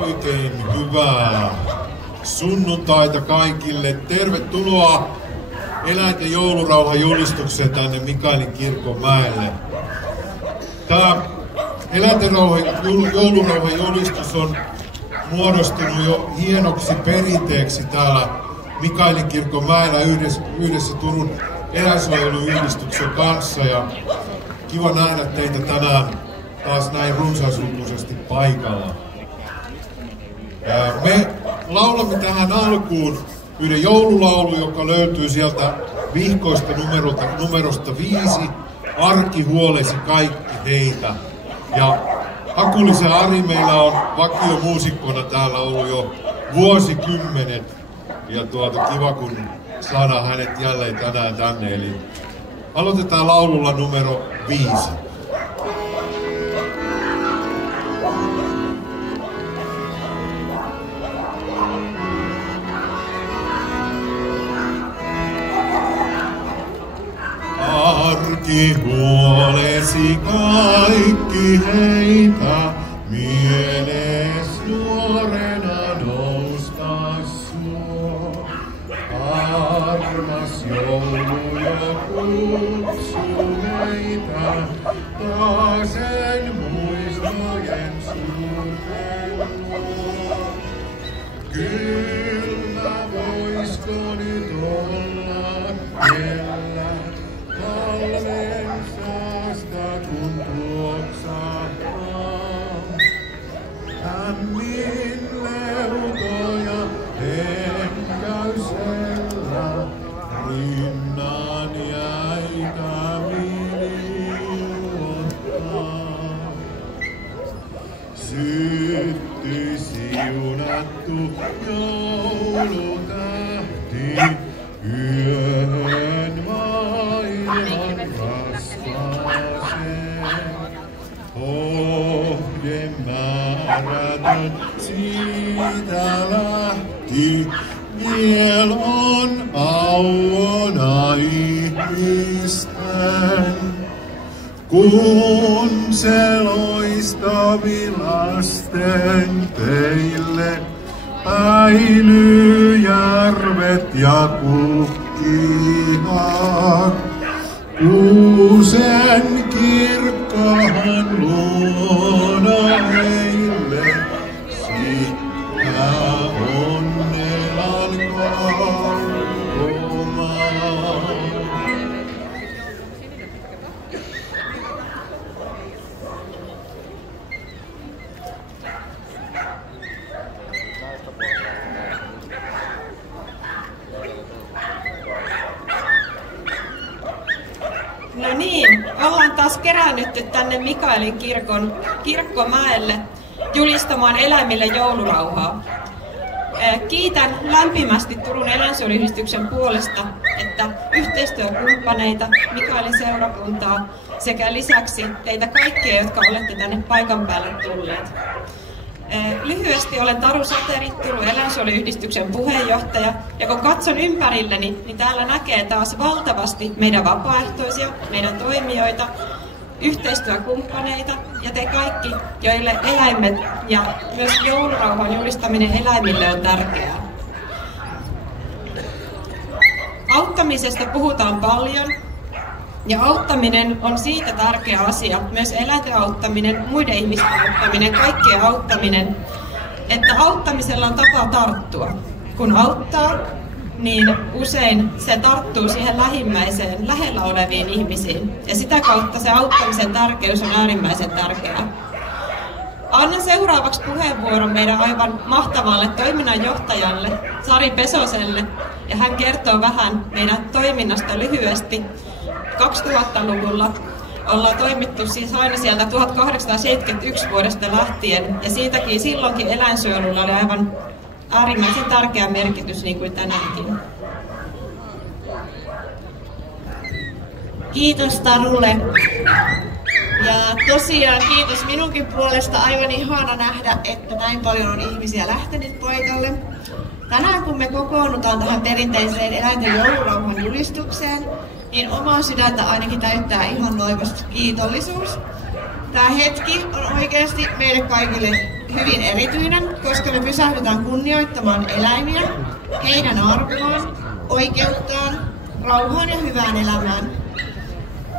Oikein hyvää sunnuntaita kaikille. Tervetuloa eläinten joulurauhan julistukseen tänne Mikaelin kirkonmäelle. Tämä eläinten joulurauhan julistus on muodostunut jo hienoksi perinteeksi täällä Mikaelin kirkonmäellä yhdessä Turun eläinsuojeluyhdistyksen kanssa. Ja kiva nähdä teitä tänään taas näin runsaaslukuisesti paikalla. Me laulamme tähän alkuun yhden joululaulu, joka löytyy sieltä vihkoista numerosta 5. Arki huolesi kaikki heitä. Ja Hakulisen Ari meillä on vakiomuusikkona täällä ollut jo vuosikymmenet. Ja kiva kun saadaan hänet jälleen tänään tänne. Eli aloitetaan laululla numero 5. Arki huolesi kaikki heitä, mieles nuorena noustas suo. Armas joulu jo kutsuu meitä, taasen muistojen suurten luo. Kyllä voisko nyt olla kellä, talven saasta kun tuoksahtaa. Lämmin leutoja henkäysellä, rinnan jäitä miliuottaa. Syttyi siunattu joulutähti yöhön maailman raskaaseen. Ohde määrätön siitä lähti, viel on auona ihmisten. Kun se loistavi lasten teille päilyy järvet ja kukkihat. Kuusen kirkkaan luona heille, sitä onnelan kaukomaan. No niin, ollaan taas keräännytty tänne Mikaelin kirkkomäelle julistamaan eläimille joulurauhaa. Kiitän lämpimästi Turun eläinsuojeluyhdistyksen puolesta, että yhteistyökumppaneita, Mikaelin seurakuntaa sekä lisäksi teitä kaikkia, jotka olette tänne paikan päälle tulleet. Lyhyesti olen Taru Sateri, Turun eläinsuojeluyhdistyksen puheenjohtaja, ja kun katson ympärilleni, niin täällä näkee taas valtavasti meidän vapaaehtoisia, meidän toimijoita, yhteistyökumppaneita ja te kaikki, joille eläimet ja myös joulurauhan julistaminen eläimille on tärkeää. Auttamisesta puhutaan paljon. Ja auttaminen on siitä tärkeä asia, myös eläinten auttaminen, muiden ihmisten auttaminen, kaikkien auttaminen, että auttamisella on tapa tarttua. Kun auttaa, niin usein se tarttuu siihen lähimmäiseen, lähellä oleviin ihmisiin. Ja sitä kautta se auttamisen tärkeys on äärimmäisen tärkeää. Annan seuraavaksi puheenvuoron meidän aivan mahtavalle toiminnanjohtajalle, Sari Pesoselle, ja hän kertoo vähän meidän toiminnasta lyhyesti. 2000-luvulla ollaan toimittu siis aina sieltä 1871 vuodesta lähtien, ja siitäkin silloinkin eläinsuojelulla oli aivan äärimmäisen tärkeä merkitys, niin kuin tänäänkin. Kiitos Tarulle. Ja tosiaan kiitos minunkin puolesta, aivan ihana nähdä, että näin paljon on ihmisiä lähtenyt paikalle. Tänään kun me kokoonnutaan tähän perinteiseen eläinten joulurauhan julistukseen, niin omaa sydäntä ainakin täyttää ihan loivasti kiitollisuus. Tämä hetki on oikeasti meille kaikille hyvin erityinen, koska me pysähdytään kunnioittamaan eläimiä, heidän arvoaan, oikeuttaan, rauhaan ja hyvään elämään.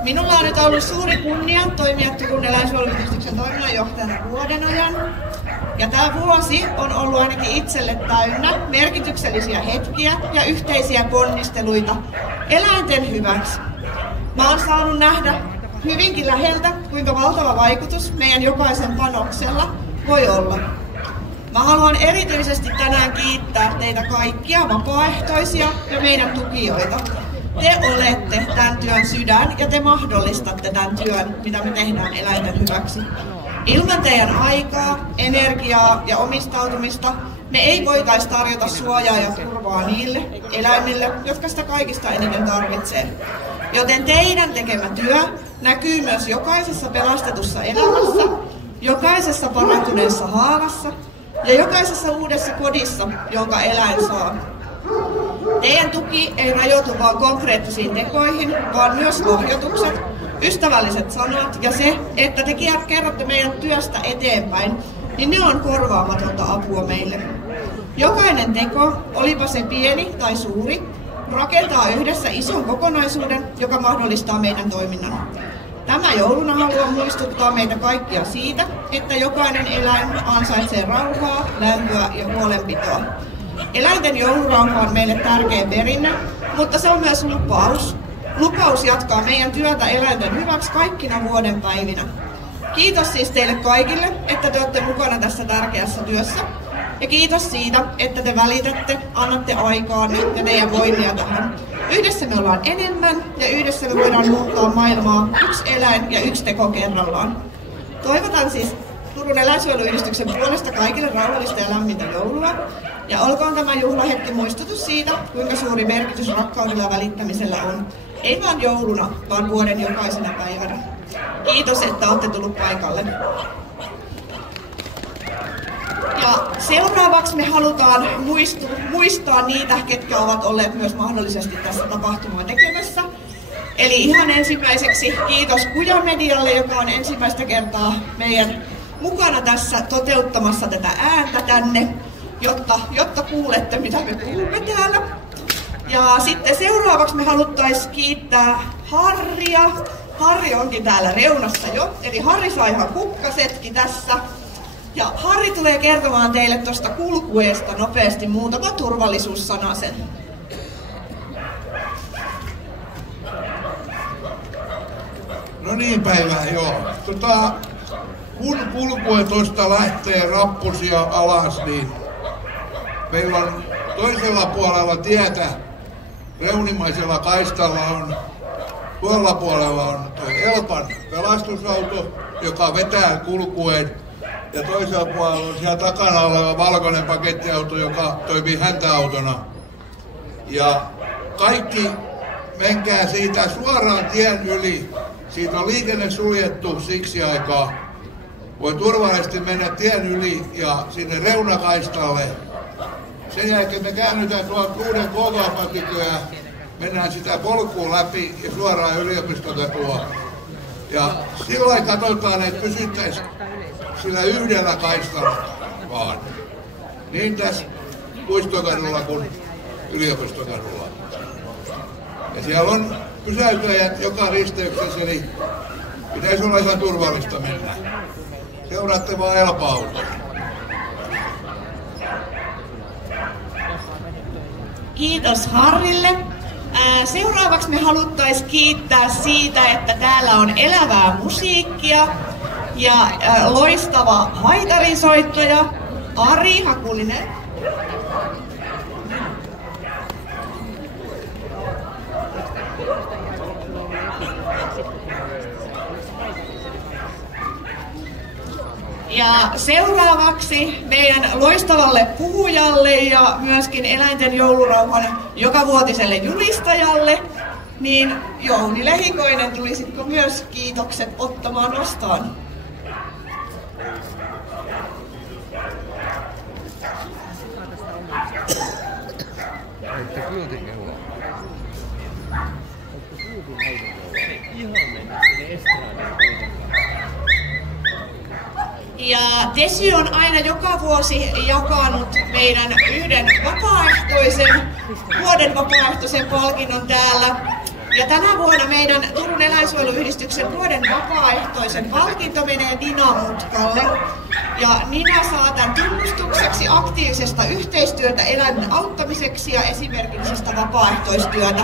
Minulla on nyt ollut suuri kunnia toimia Turun eläinsuojeluyhdistyksen toiminnanjohtajana vuoden ajan. Ja tämä vuosi on ollut ainakin itselle täynnä merkityksellisiä hetkiä ja yhteisiä ponnisteluita eläinten hyväksi. Mä oon saanut nähdä hyvinkin läheltä, kuinka valtava vaikutus meidän jokaisen panoksella voi olla. Mä haluan erityisesti tänään kiittää teitä kaikkia vapaaehtoisia ja meidän tukijoita. Te olette tämän työn sydän ja te mahdollistatte tämän työn, mitä me tehdään eläinten hyväksi. Ilman teidän aikaa, energiaa ja omistautumista me ei voitaisi tarjota suojaa ja turvaa niille eläimille, jotka sitä kaikista eniten tarvitsee. Joten teidän tekemä työ näkyy myös jokaisessa pelastetussa elämässä, jokaisessa parantuneessa haavassa ja jokaisessa uudessa kodissa, jonka eläin saa. Teidän tuki ei rajoitu vain konkreettisiin tekoihin, vaan myös lahjoitukset, ystävälliset sanat ja se, että te kerrotte meidän työstä eteenpäin, niin ne on korvaamatonta apua meille. Jokainen teko, olipa se pieni tai suuri, rakentaa yhdessä ison kokonaisuuden, joka mahdollistaa meidän toiminnan. Tämä jouluna haluan muistuttaa meitä kaikkia siitä, että jokainen eläin ansaitsee rauhaa, lämpöä ja huolenpitoa. Eläinten joulurauha on meille tärkeä perinne, mutta se on myös lupaus. Lupaus jatkaa meidän työtä eläinten hyväksi kaikkina vuoden päivinä. Kiitos siis teille kaikille, että te olette mukana tässä tärkeässä työssä. Ja kiitos siitä, että te välitätte, annatte aikaan ja teidän voimia tähän. Yhdessä me ollaan enemmän ja yhdessä me voidaan muuttaa maailmaa yksi eläin ja yksi teko kerrallaan. Toivotan siis Turun eläinsuojeluyhdistyksen puolesta kaikille rauhallista ja lämmintä joulua. Ja olkoon tämä juhlahetki muistutus siitä, kuinka suuri merkitys rakkaudella ja välittämisellä on. Ei vain jouluna, vaan vuoden jokaisena päivänä. Kiitos, että olette tullut paikalle. Ja seuraavaksi me halutaan muistaa niitä, ketkä ovat olleet myös mahdollisesti tässä tapahtumaa tekemässä. Eli ihan ensimmäiseksi kiitos Kuja Medialle, joka on ensimmäistä kertaa meidän mukana tässä toteuttamassa tätä ääntä tänne, jotta kuulette, mitä me puhumme täällä. Ja sitten seuraavaksi me haluttaisiin kiittää Harria. Harri onkin täällä reunassa jo, eli Harri saa ihan kukkasetkin tässä. Ja Harri tulee kertomaan teille tuosta kulkueesta nopeasti muutama turvallisuussanasen. No niin, Päivä, joo. Kun kulkue tuosta lähtee rappusia alas, niin meillä on toisella puolella tietä, reunimaisella kaistalla on, tuolla puolella on Elpan pelastusauto, joka vetää kulkueen. Ja toisella puolella on siellä takana oleva valkoinen pakettiauto, joka toimii häntäautona. Ja kaikki menkää siitä suoraan tien yli. Siitä on liikenne suljettu siksi aikaa. Voi turvallisesti mennä tien yli ja sinne reunakaistalle. Sen jälkeen me käännytään tuolta uuden KK-patiköä, mennään sitä polkuun läpi ja suoraan yliopistokatua. Ja silloin katsotaan, että pysyttäisiin sillä yhdellä kaistalla vaan. Niin tässä Puistokadulla kuin yliopistokadulla. Ja siellä on pysäyttäjät joka risteyksessä, eli pitäisi olla ihan turvallista mennä. Seuraatte vaan Elpa-autoa. Kiitos Harrille. Seuraavaksi me haluttaisiin kiittää siitä, että täällä on elävää musiikkia ja loistava haitarisoittaja Ari Hakulinen. Ja seuraavaksi meidän loistavalle puhujalle ja myöskin eläinten joulurauhan jokavuotiselle julistajalle niin Jouni Lehikoinen, tulisitko myös kiitokset ottamaan vastaan? Ja Tesy on aina joka vuosi jakanut meidän yhden vuoden vapaaehtoisen palkinnon täällä. Ja tänä vuonna meidän Turun eläinsuojeluyhdistyksen vuoden vapaaehtoisen palkinto menee Nina-mutkalle. Ja Nina saa tämän tunnustukseksi aktiivisesta yhteistyötä eläimen auttamiseksi ja esimerkillisestä vapaaehtoistyötä.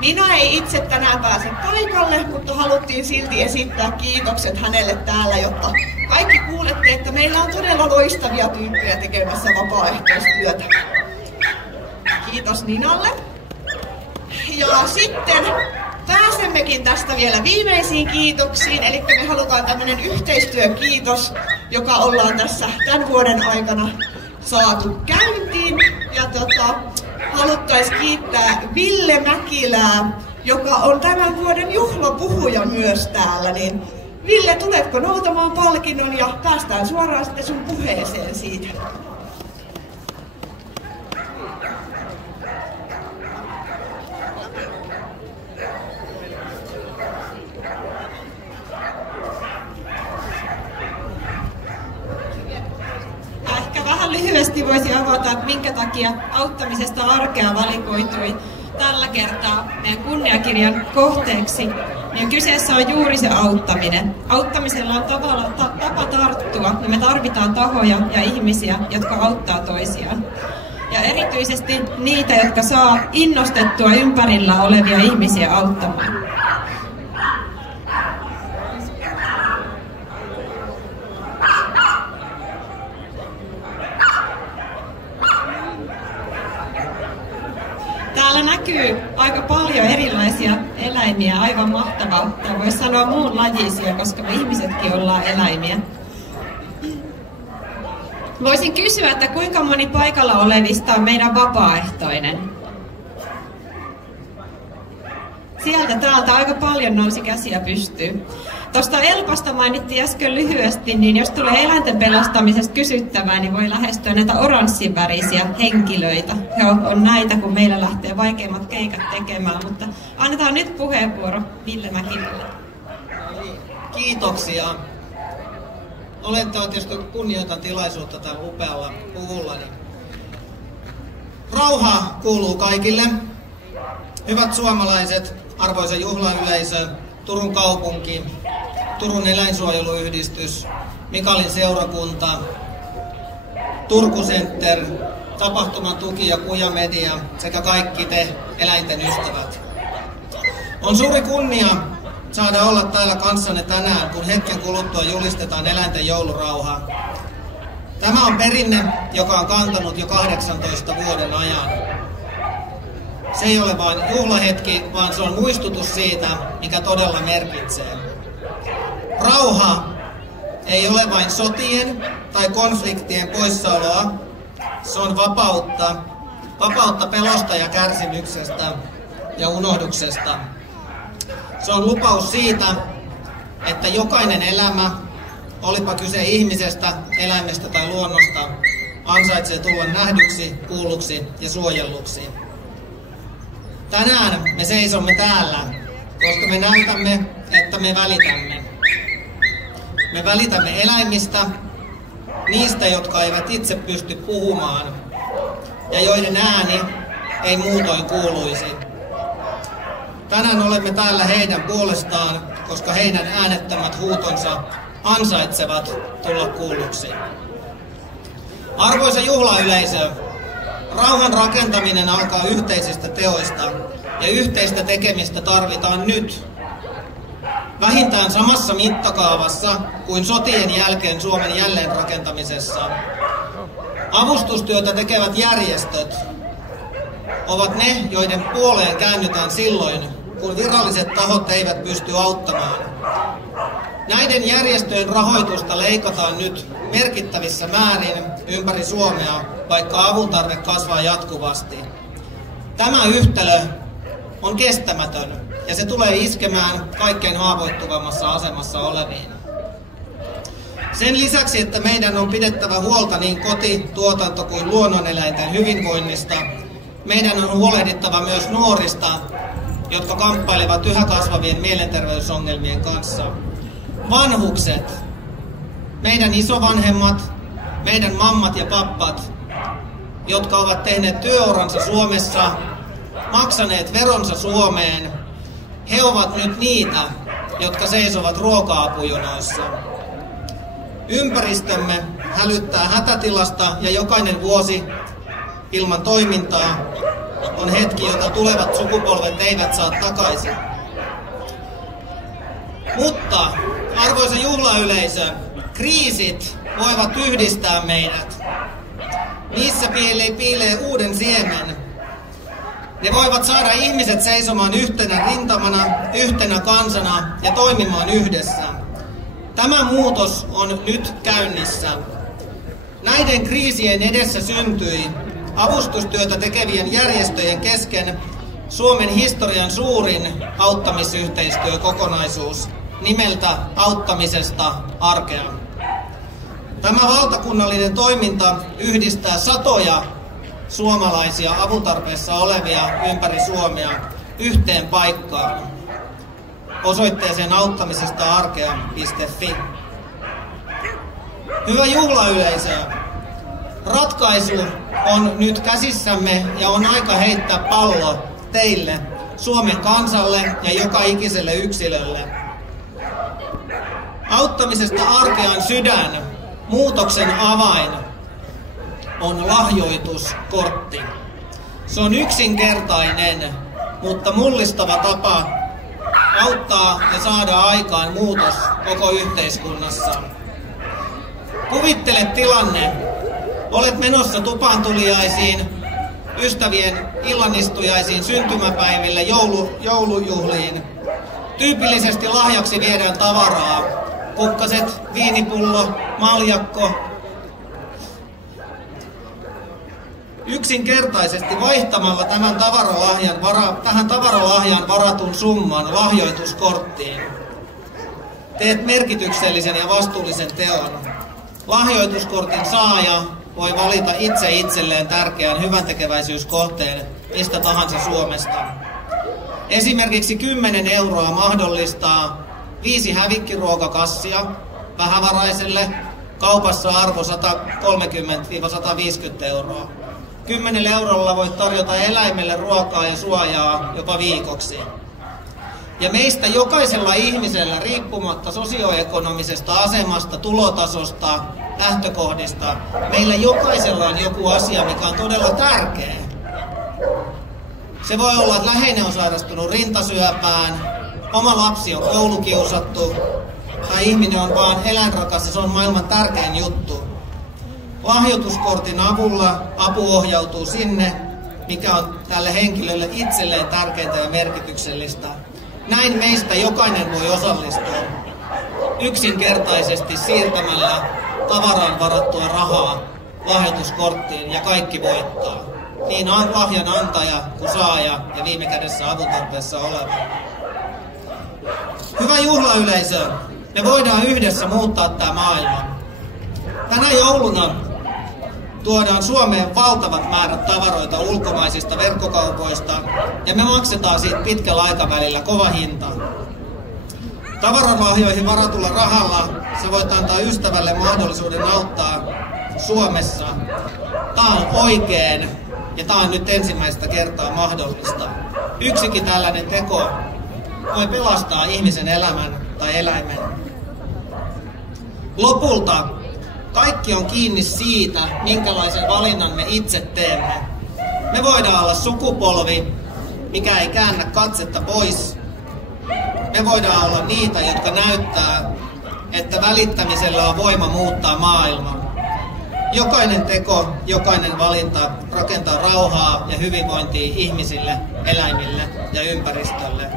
Nina ei itse tänään pääse paikalle, mutta haluttiin silti esittää kiitokset hänelle täällä, jotta kaikki kuulette, että meillä on todella loistavia tyyppejä tekemässä vapaaehtoistyötä. Kiitos Ninalle. Ja sitten pääsemmekin tästä vielä viimeisiin kiitoksiin, eli me halutaan tämmöinen yhteistyökiitos, joka ollaan tässä tämän vuoden aikana saatu käyntiin. Ja haluttaisiin kiittää Ville Mäkilää, joka on tämän vuoden juhlapuhuja myös täällä. Niin Ville, tuletko noutamaan palkinnon ja päästään suoraan sitten sun puheeseen siitä. Lyhyesti voisi avata, minkä takia auttamisesta arkea valikoitui tällä kertaa meidän kunniakirjan kohteeksi. Niin kyseessä on juuri se auttaminen. Auttamisella on tapa tarttua, ja me tarvitaan tahoja ja ihmisiä, jotka auttaa toisiaan. Ja erityisesti niitä, jotka saa innostettua ympärillä olevia ihmisiä auttamaan. Täällä näkyy aika paljon erilaisia eläimiä, aivan mahtavaa. Tai voisi sanoa muunlajisia, koska me ihmisetkin ollaan eläimiä. Voisin kysyä, että kuinka moni paikalla olevista on meidän vapaaehtoinen? Sieltä täältä aika paljon nousi käsiä pystyyn. Tuosta Elpasta mainittiin äsken lyhyesti, niin jos tulee eläinten pelastamisesta kysyttävää, niin voi lähestyä näitä oranssivärisiä henkilöitä. He on näitä, kun meillä lähtee vaikeimmat keikat tekemään, mutta annetaan nyt puheenvuoro Ville Mäkilälle. Kiitoksia. Olen tietysti kunnioitan tilaisuutta tällä upealla puvullani. Rauha kuuluu kaikille. Hyvät suomalaiset, arvoisa juhlayleisö, Turun kaupunki, Turun eläinsuojeluyhdistys, Mikalin seurakunta, Turku Center, Tapahtuman tuki ja Kuja Media sekä kaikki te eläinten ystävät. On suuri kunnia saada olla täällä kanssanne tänään, kun hetken kuluttua julistetaan eläinten joulurauha. Tämä on perinne, joka on kantanut jo 18 vuoden ajan. Se ei ole vain juhlahetki, vaan se on muistutus siitä, mikä todella merkitsee. Rauha ei ole vain sotien tai konfliktien poissaoloa, se on vapautta. Vapautta pelosta ja kärsimyksestä ja unohduksesta. Se on lupaus siitä, että jokainen elämä, olipa kyse ihmisestä, eläimestä tai luonnosta, ansaitsee tulla nähdyksi, kuulluksi ja suojelluksi. Tänään me seisomme täällä, koska me näytämme, että me välitämme. Me välitämme eläimistä, niistä, jotka eivät itse pysty puhumaan ja joiden ääni ei muutoin kuuluisi. Tänään olemme täällä heidän puolestaan, koska heidän äänettömät huutonsa ansaitsevat tulla kuulluksi. Arvoisa juhlayleisö, rauhan rakentaminen alkaa yhteisistä teoista ja yhteistä tekemistä tarvitaan nyt. Vähintään samassa mittakaavassa kuin sotien jälkeen Suomen jälleenrakentamisessa. Avustustyötä tekevät järjestöt ovat ne, joiden puoleen käännytään silloin, kun viralliset tahot eivät pysty auttamaan. Näiden järjestöjen rahoitusta leikataan nyt merkittävissä määrin ympäri Suomea, vaikka avuntarve kasvaa jatkuvasti. Tämä yhtälö on kestämätön ja se tulee iskemään kaikkein haavoittuvammassa asemassa oleviin. Sen lisäksi, että meidän on pidettävä huolta niin koti-, tuotanto- kuin luonnoneläinten hyvinvoinnista, meidän on huolehdittava myös nuorista, jotka kamppailevat yhä kasvavien mielenterveysongelmien kanssa. Vanhukset, meidän isovanhemmat, meidän mammat ja pappat, jotka ovat tehneet työuransa Suomessa, maksaneet veronsa Suomeen, he ovat nyt niitä, jotka seisovat ruoka-apujonoissa. Ympäristömme hälyttää hätätilasta ja jokainen vuosi ilman toimintaa on hetki, jota tulevat sukupolvet eivät saa takaisin. Mutta, arvoisa juhlayleisö, kriisit voivat yhdistää meidät. Niissä piilee uuden siemen. Ne voivat saada ihmiset seisomaan yhtenä rintamana, yhtenä kansana ja toimimaan yhdessä. Tämä muutos on nyt käynnissä. Näiden kriisien edessä syntyi avustustyötä tekevien järjestöjen kesken Suomen historian suurin auttamisyhteistyökokonaisuus nimeltä Auttamisesta arkea. Tämä valtakunnallinen toiminta yhdistää satoja suomalaisia avutarpeessa olevia ympäri Suomea yhteen paikkaan osoitteeseen auttamisestaarkea.fi. Hyvä juhlayleisö, ratkaisu on nyt käsissämme ja on aika heittää pallo teille, Suomen kansalle ja joka ikiselle yksilölle. Auttamisesta arkean sydän, muutoksen avain on lahjoituskortti. Se on yksinkertainen, mutta mullistava tapa auttaa ja saada aikaan muutos koko yhteiskunnassa. Kuvittele tilanne. Olet menossa tupaantuliaisiin, ystävien illanistujaisiin, syntymäpäiville, joulujuhliin. Tyypillisesti lahjaksi viedään tavaraa. Kukkaset, viinipullo, maljakko. Yksinkertaisesti vaihtamalla tähän tavaralahjaan varatun summan lahjoituskorttiin teet merkityksellisen ja vastuullisen teon. Lahjoituskortin saaja voi valita itse itselleen tärkeän hyväntekeväisyyskohteen mistä tahansa Suomesta. Esimerkiksi 10 € mahdollistaa 5 hävikkiruokakassia vähävaraiselle, kaupassa arvo 130–150 €. 10 € voit tarjota eläimelle ruokaa ja suojaa jopa viikoksi. Ja meistä jokaisella ihmisellä, riippumatta sosioekonomisesta asemasta, tulotasosta, lähtökohdista, meillä jokaisella on joku asia, mikä on todella tärkeä. Se voi olla, että läheinen on sairastunut rintasyöpään, oma lapsi on koulukiusattu, tai ihminen on vaan eläinrakas ja se on maailman tärkein juttu. Lahjoituskortin avulla apu ohjautuu sinne, mikä on tälle henkilölle itselleen tärkeintä ja merkityksellistä. Näin meistä jokainen voi osallistua yksinkertaisesti siirtämällä tavaraan varattua rahaa lahjoituskorttiin ja kaikki voittaa. Niin lahjan antaja kuin saaja ja viime kädessä avutarpeessa oleva. Hyvä juhlayleisö, me voidaan yhdessä muuttaa tämä maailma. Tänä jouluna tuodaan Suomeen valtavat määrät tavaroita ulkomaisista verkkokaupoista ja me maksetaan siitä pitkällä aikavälillä kova hinta. Tavaralahjoihin varatulla rahalla sä voit antaa ystävälle mahdollisuuden auttaa Suomessa. Tää on oikein ja tää on nyt ensimmäistä kertaa mahdollista. Yksikin tällainen teko voi pelastaa ihmisen elämän tai eläimen. Lopulta kaikki on kiinni siitä, minkälaisen valinnan me itse teemme. Me voidaan olla sukupolvi, mikä ei käännä katsetta pois. Me voidaan olla niitä, jotka näyttää, että välittämisellä on voima muuttaa maailmaa. Jokainen teko, jokainen valinta rakentaa rauhaa ja hyvinvointia ihmisille, eläimille ja ympäristölle.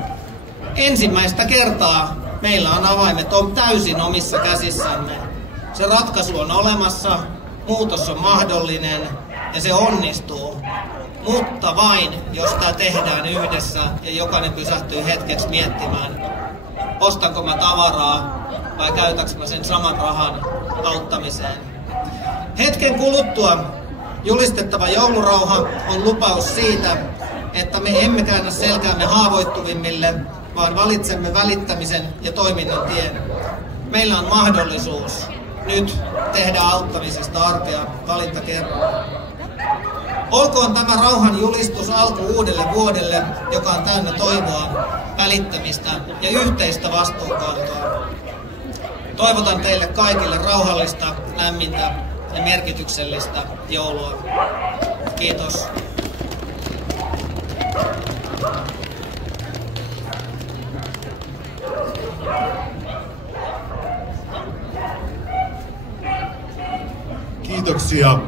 Ensimmäistä kertaa meillä on avaimet täysin omissa käsissämme. Se ratkaisu on olemassa, muutos on mahdollinen ja se onnistuu. Mutta vain, jos tämä tehdään yhdessä ja jokainen pysähtyy hetkeksi miettimään, ostanko mä tavaraa vai käytänkö mä sen saman rahan auttamiseen. Hetken kuluttua julistettava joulurauha on lupaus siitä, että me emme käännä selkäämme haavoittuvimmille, vaan valitsemme välittämisen ja toiminnan tien. Meillä on mahdollisuus nyt tehdä auttamisesta arkea valinta kerran. Olkoon tämä rauhan julistus alku uudelle vuodelle, joka on täynnä toivoa, välittämistä ja yhteistä vastuunkantoa. Toivotan teille kaikille rauhallista, lämmintä ja merkityksellistä joulua. Kiitos. Kiitoksia.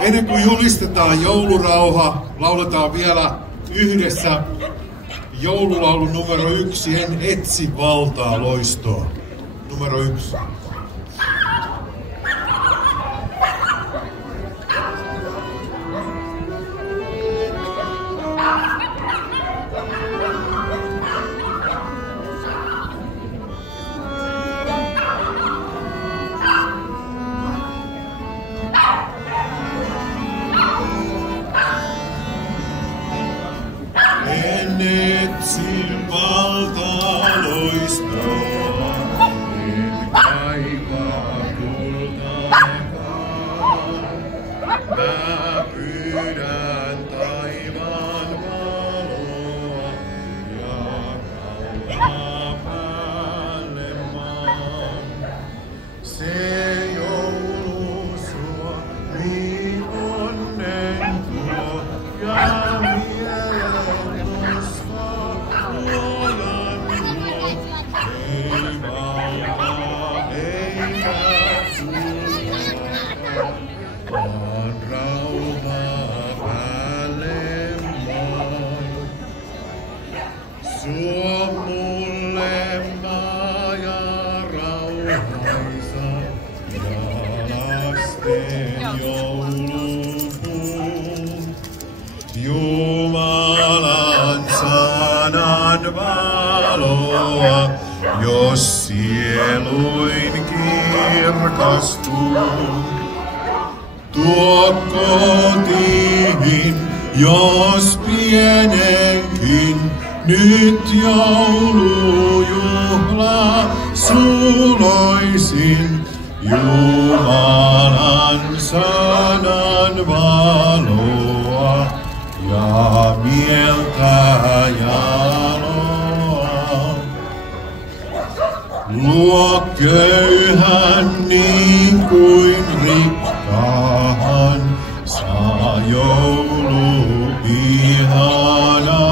Ennen kuin julistetaan joulurauha, lauletaan vielä yhdessä joululaulu numero 1, En etsi valtaa loistoa. Numero 1. En etsi valtaa loistoa, en kaipaa kultaakaan. Mä pyydän taivaan valoa ja rauhaa päälle maan. Se joulu suo niin onnen tuo ja suo mulle maa ja rauhaisa ja lasten joulupuun. Jumalan sanan valoa, jos sieluin kirkastuu. Tuo kotiin, jos pienenkin, nyt joulujuhla suloisin. Jumalan sanan valoa ja mieltä jaloa. Luo köyhän niin kuin rikkaahan, saa joulu ihanaa.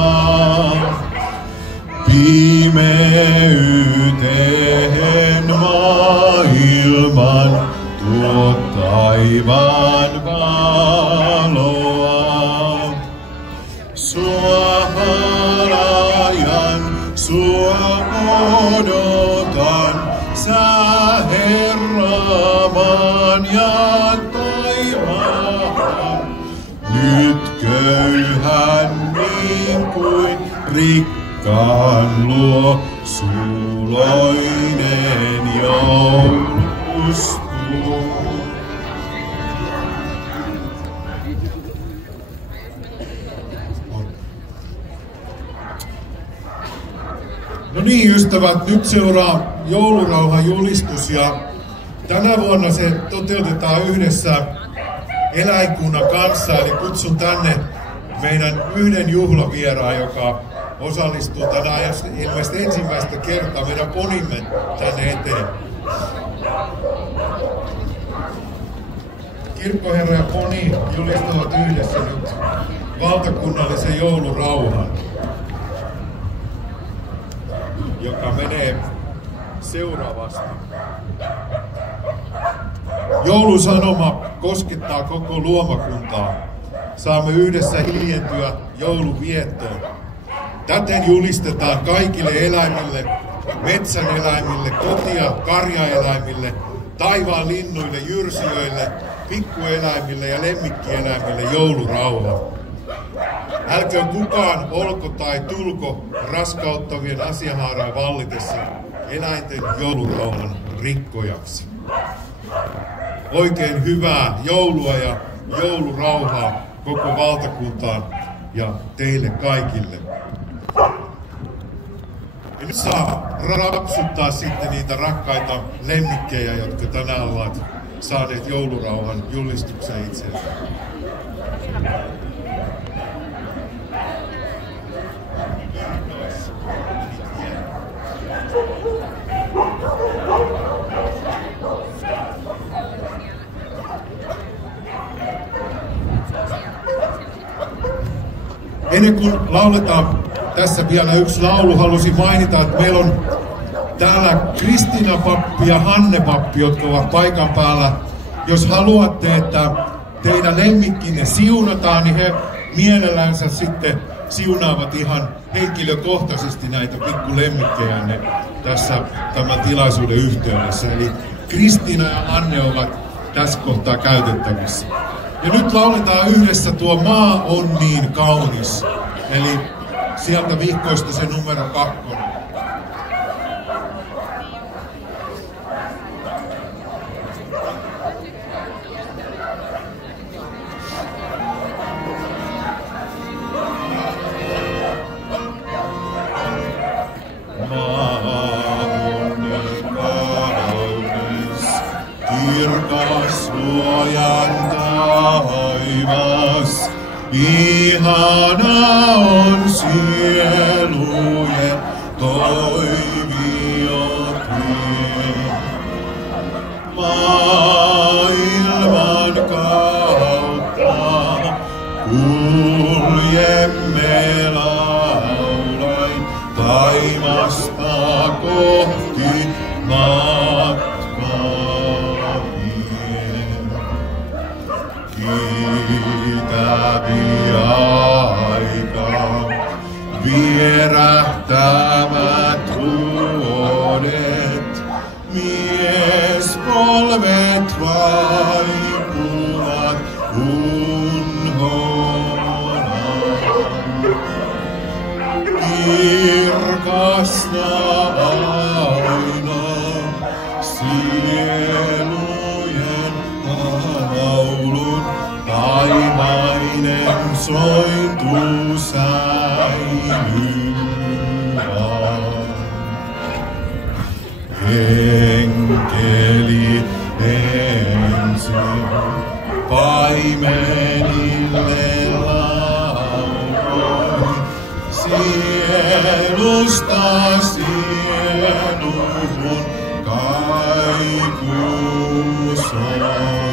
Pimeyteen maailman tuo taivaan valoa. Sua halajan, sua odotan, sä Herra maan ja taivaan. Nyt köyhän niin kuin rikkaan luo suloinen joulustuu. No niin, ystävät, nyt seuraa joulurauhan julistus ja tänä vuonna se toteutetaan yhdessä eläinkunnan kanssa, eli kutsun tänne meidän yhden juhlavieraan, joka osallistuu tänään ilmeisesti ensimmäistä kertaa meidän ponimme tänne eteen. Kirkkoherra ja poni julistavat yhdessä nyt valtakunnallisen joulurauhan, joka menee seuraavasti. Joulusanoma koskettaa koko luomakuntaa. Saamme yhdessä hiljentyä jouluviettoon. Täten julistetaan kaikille eläimille, metsän eläimille, koti- ja karjaeläimille, taivaan linnuille, jyrsijöille, pikkueläimille ja lemmikkieläimille joulurauha. Älköön kukaan olko tai tulko raskauttavien asiahaarojen vallitessa eläinten joulurauhan rikkojaksi. Oikein hyvää joulua ja joulurauhaa koko valtakuntaan ja teille kaikille. Ja nyt saa rapsuttaa sitten niitä rakkaita lemmikkejä, jotka tänään ovat saaneet joulurauhan julistuksen itselleen. Ennen kuin lauletaan tässä vielä yksi laulu, halusin mainita, että meillä on täällä Kristiina pappi ja Hanne pappi, jotka ovat paikan päällä. Jos haluatte, että teidän lemmikkinne siunataan, niin he mielellänsä sitten siunaavat ihan henkilökohtaisesti näitä pikkulemmikkejänne tässä tämän tilaisuuden yhteydessä. Eli Kristiina ja Hanne ovat tässä kohtaa käytettävissä. Ja nyt lauletaan yhdessä tuo Maa on niin kaunis. Eli sieltä vihkoista se numero 2. Kirkas luojan taivas, ihana on sielujen toiviotin. Maailman kautta kuljemme laulain taivasta kohti matkaa. Kiitävi aika, vierähtävät vuodet, miespolvet vaipuvat unholaan. Kirkasta aina sielujen laulun, taivainen sointu säilyvää. Enkeli ensin paimenille lauloi, sielusta sieluun kaiku soi.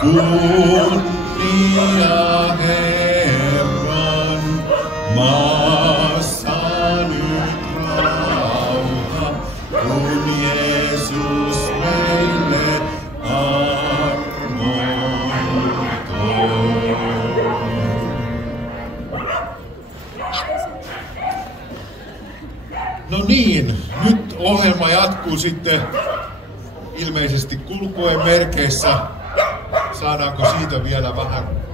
Kunnia Herran, maassa nyt rauha, kun Jeesus meille armon toi. No niin, nyt ohjelma jatkuu sitten ilmeisesti kulkuen merkeissä. Saadaanko siitä vielä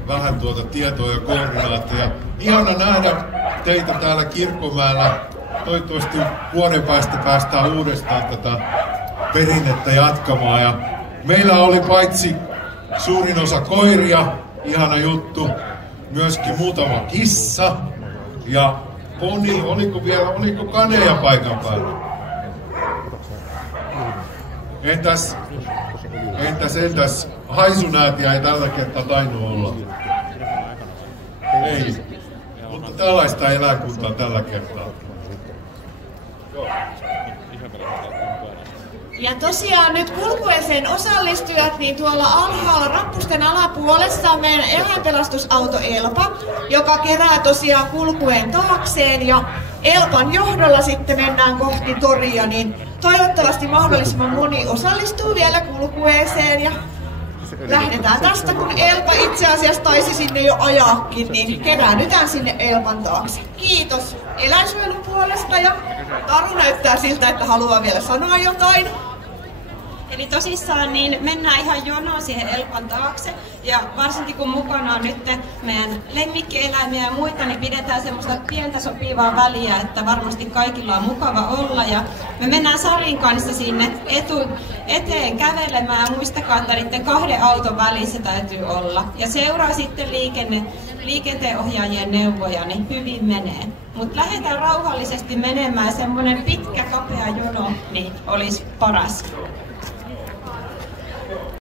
vähän tietoa ja koordinaatteja. Ihana nähdä teitä täällä Kirkkomäellä. Toivottavasti vuoden päästä päästään uudestaan tätä perinnettä jatkamaan. Ja meillä oli paitsi suurin osa koiria, ihana juttu, myöskin muutama kissa ja poni. Oliko kaneja paikan päällä? Entäs haisunäätiä ei tällä kertaa tainnut olla? Ei, mutta tällaista eläinkuntaa tällä kertaa. Ja tosiaan nyt kulkueeseen osallistujat, niin tuolla alhaalla rappusten alapuolessa on meidän eläinpelastusauto Elpa, joka kerää tosiaan kulkueen taakseen, ja Elpan johdolla sitten mennään kohti toria, niin toivottavasti mahdollisimman moni osallistuu vielä kulkueeseen ja lähdetään tästä, kun Elpa itse asiassa taisi sinne jo ajaakin, niin keräännytään sinne Elpan taakse. Kiitos eläinsuojelun puolesta, ja Taru näyttää siltä, että haluaa vielä sanoa jotain. Eli tosissaan niin mennään ihan jonoon siihen Elpan taakse ja varsinkin kun mukana on nyt meidän lemmikkieläimiä ja muita, niin pidetään semmoista pientä sopivaa väliä, että varmasti kaikilla on mukava olla ja me mennään Sarin kanssa sinne eteen kävelemään ja muistakaa, että niiden 2 auton välissä täytyy olla ja seuraa sitten liikenteenohjaajien neuvoja, niin hyvin menee. Mutta lähdetään rauhallisesti menemään, semmoinen pitkä kapea jono niin olisi paras.